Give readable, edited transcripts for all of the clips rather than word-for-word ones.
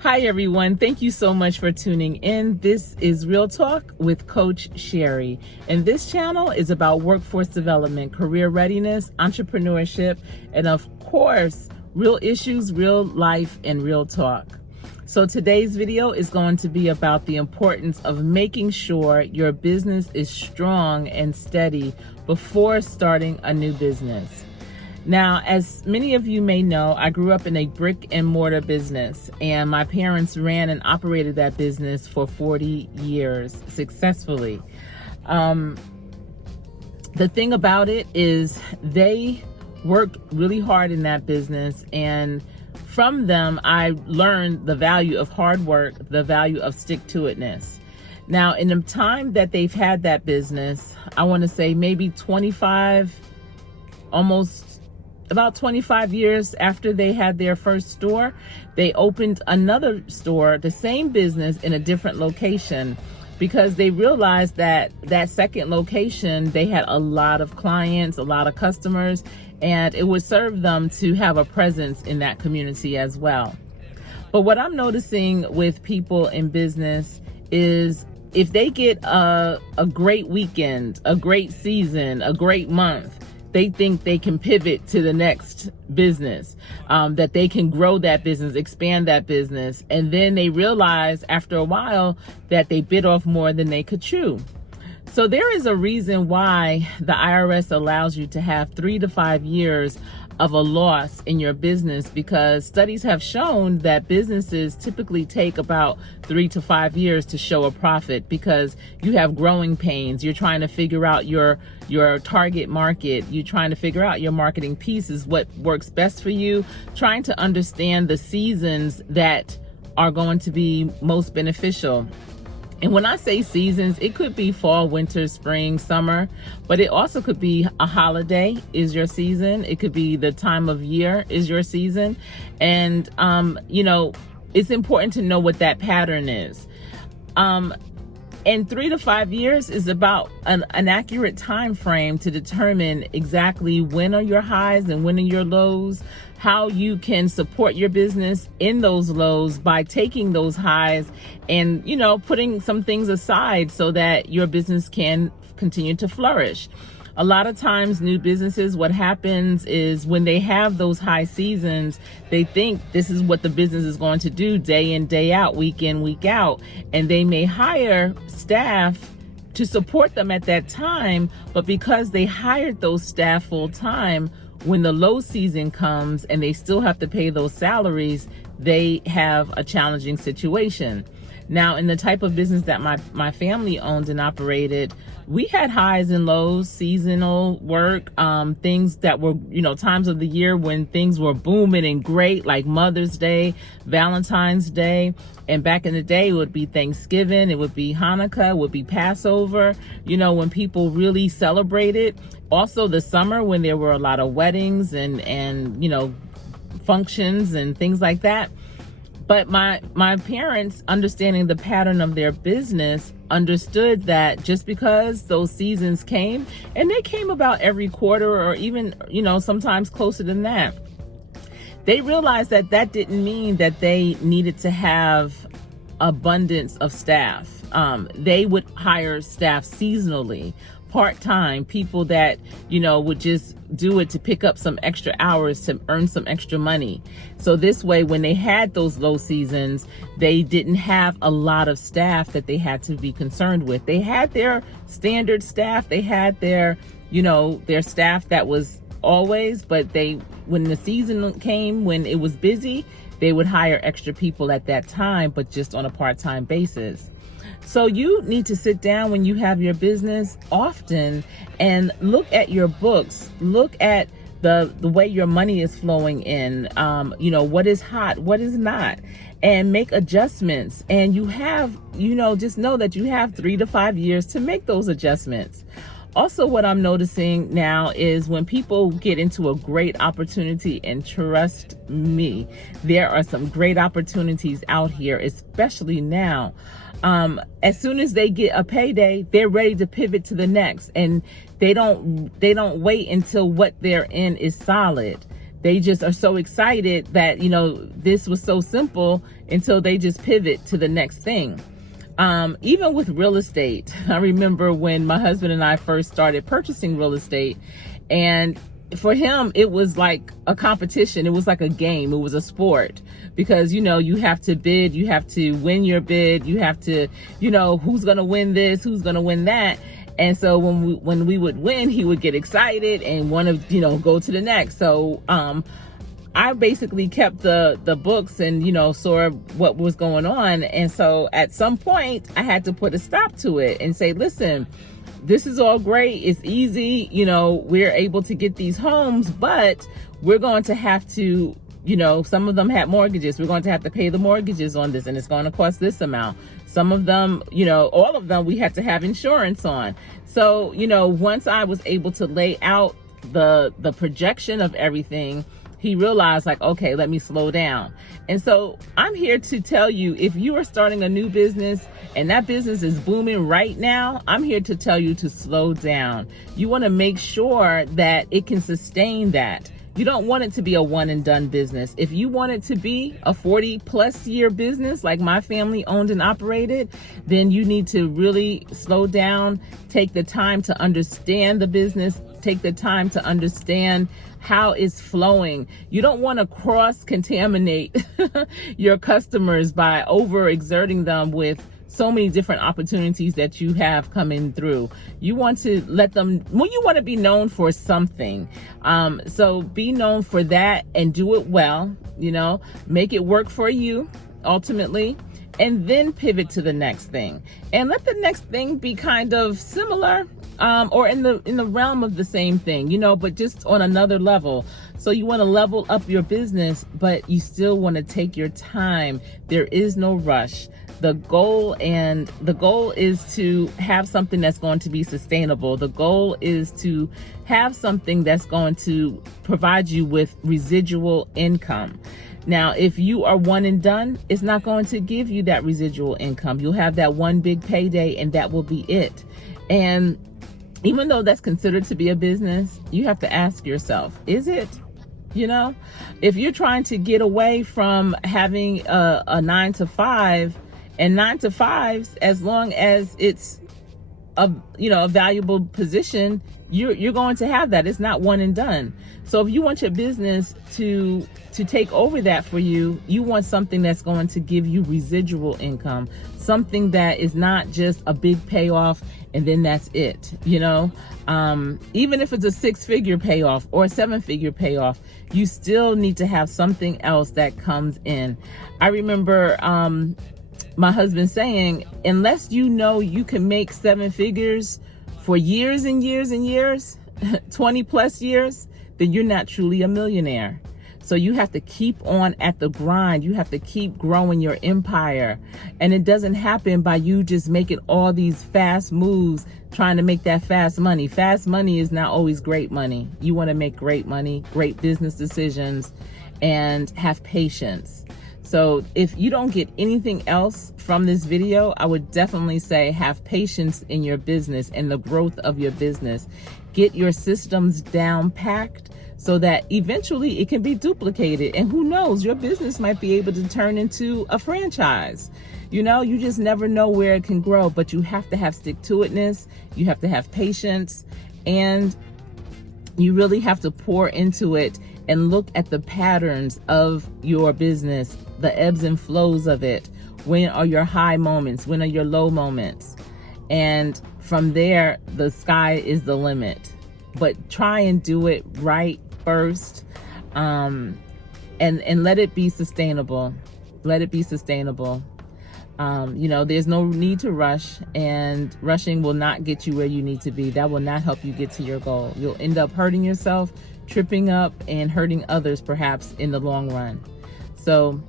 Hi, everyone. Thank you so much for tuning in. This is Real Talk with Coach Sherri. And this channel is about workforce development, career readiness, entrepreneurship, and of course, real issues, real life, and real talk. So today's video is going to be about the importance of making sure your business is strong and steady before starting a new business. Now, as many of you may know, I grew up in a brick and mortar business, and my parents ran and operated that business for 40 years successfully. The thing about it is they worked really hard in that business, and from them, I learned the value of hard work, the value of stick-to-itness. Now, in the time that they've had that business, I want to say maybe 25, almost about 25 years after they had their first store, they opened another store, the same business, in a different location, because they realized that that second location, they had a lot of clients, a lot of customers, and it would serve them to have a presence in that community as well. But what I'm noticing with people in business is if they get a great weekend, a great season, a great month, they think they can pivot to the next business, that they can grow that business, expand that business. And then they realize after a while that they bit off more than they could chew. So there is a reason why the IRS allows you to have 3 to 5 years of a loss in your business, because studies have shown that businesses typically take about 3 to 5 years to show a profit, because you have growing pains. You're trying to figure out your target market. You're trying to figure out your marketing pieces, what works best for you, trying to understand the seasons that are going to be most beneficial. And when I say seasons, it could be fall, winter, spring, summer, but it also could be a holiday is your season. It could be the time of year is your season. And, it's important to know what that pattern is. And 3 to 5 years is about an accurate time frame to determine exactly when are your highs and when are your lows, how you can support your business in those lows by taking those highs and, putting some things aside so that your business can continue to flourish. A lot of times new businesses, what happens is when they have those high seasons, they think this is what the business is going to do day in, day out, week in, week out. And they may hire staff to support them at that time. But because they hired those staff full time, when the low season comes and they still have to pay those salaries, they have a challenging situation. Now, in the type of business that my family owned and operated, we had highs and lows, seasonal work, things that were, times of the year when things were booming and great, like Mother's Day, Valentine's Day. And back in the day, it would be Thanksgiving, it would be Hanukkah, it would be Passover, when people really celebrated. Also the summer when there were a lot of weddings and functions and things like that. But my parents, understanding the pattern of their business, understood that just because those seasons came, and they came about every quarter or even, sometimes closer than that, they realized that that didn't mean that they needed to have abundance of staff. They would hire staff seasonally, part-time, people that, would just do it to pick up some extra hours to earn some extra money. So this way, when they had those low seasons, they didn't have a lot of staff that they had to be concerned with. They had their standard staff. They had their staff that was always, but when the season came, when it was busy, they would hire extra people at that time, but just on a part-time basis. So you need to sit down when you have your business often and look at your books, look at the way your money is flowing in, what is hot, what is not, and make adjustments. And you have, just know that you have 3 to 5 years to make those adjustments. Also, what I'm noticing now is when people get into a great opportunity, and trust me, there are some great opportunities out here, especially now. As soon as they get a payday, they're ready to pivot to the next, and they don't wait until what they're in is solid. they just are so excited that, this was so simple until they just pivot to the next thing. Even with real estate, I remember when my husband and I first started purchasing real estate, and for him, it was like a competition. It was like a game. It was a sport, because, you have to bid, you have to win your bid, you have to, who's going to win this, who's going to win that. And so when we would win, he would get excited and want to, go to the next. So, I basically kept the books and, saw what was going on. And so at some point I had to put a stop to it and say, listen, this is all great. It's easy. We're able to get these homes, but we're going to have to, some of them had mortgages. We're going to have to pay the mortgages on this, and it's going to cost this amount. Some of them, all of them, we had to have insurance on. So, once I was able to lay out the projection of everything, he realized, like, okay, let me slow down. And so I'm here to tell you, if you are starting a new business and that business is booming right now, I'm here to tell you to slow down. You want to make sure that it can sustain that. You don't want it to be a one and done business. If you want it to be a 40+ year business like my family owned and operated, then you need to really slow down, take the time to understand the business, take the time to understand how it's flowing. You don't want to cross-contaminate your customers by overexerting them with so many different opportunities that you have coming through. You want to let them, you want to be known for something. So be known for that and do it well, make it work for you ultimately, and then pivot to the next thing. And let the next thing be kind of similar, or in the realm of the same thing, but just on another level. So you want to level up your business, but you still want to take your time. There is no rush. The goal is to have something that's going to be sustainable. The goal is to have something that's going to provide you with residual income. Now, if you are one and done, it's not going to give you that residual income. You'll have that one big payday and that will be it. And even though that's considered to be a business, you have to ask yourself, is it? If you're trying to get away from having a 9-to-5, and 9-to-5s, as long as it's a valuable position, you're going to have that. It's not one and done. So if you want your business to take over that for you, you want something that's going to give you residual income, something that is not just a big payoff and then that's it. Even if it's a 6-figure payoff or a 7-figure payoff, you still need to have something else that comes in. I remember my husband saying, unless you can make 7 figures for years and years and years, 20+ years, then you're not truly a millionaire. So you have to keep on at the grind. You have to keep growing your empire. And it doesn't happen by you just making all these fast moves, trying to make that fast money. Fast money is not always great money. You want to make great money, great business decisions, and have patience. So if you don't get anything else from this video, I would definitely say have patience in your business and the growth of your business. Get your systems down packed so that eventually it can be duplicated. And who knows, your business might be able to turn into a franchise. You just never know where it can grow, but you have to have stick-to-itness. You have to have patience, and you really have to pour into it and look at the patterns of your business, the ebbs and flows of it. When are your high moments? When are your low moments? And from there, the sky is the limit. But try and do it right first, and let it be sustainable. Let it be sustainable. There's no need to rush, and rushing will not get you where you need to be. That will not help you get to your goal. You'll end up hurting yourself, tripping up, and hurting others perhaps in the long run. So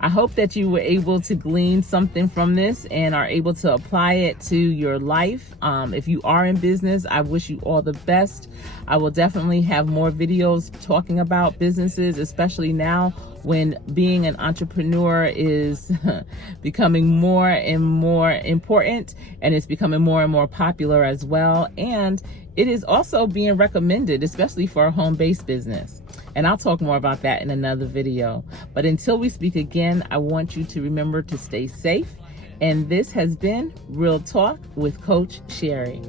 I hope that you were able to glean something from this and are able to apply it to your life. If you are in business, I wish you all the best. I will definitely have more videos talking about businesses, especially now when being an entrepreneur is becoming more and more important, and it's becoming more and more popular as well. And it is also being recommended, especially for a home-based business. And I'll talk more about that in another video. But until we speak again, I want you to remember to stay safe. And this has been Real Talk with Coach Sherri.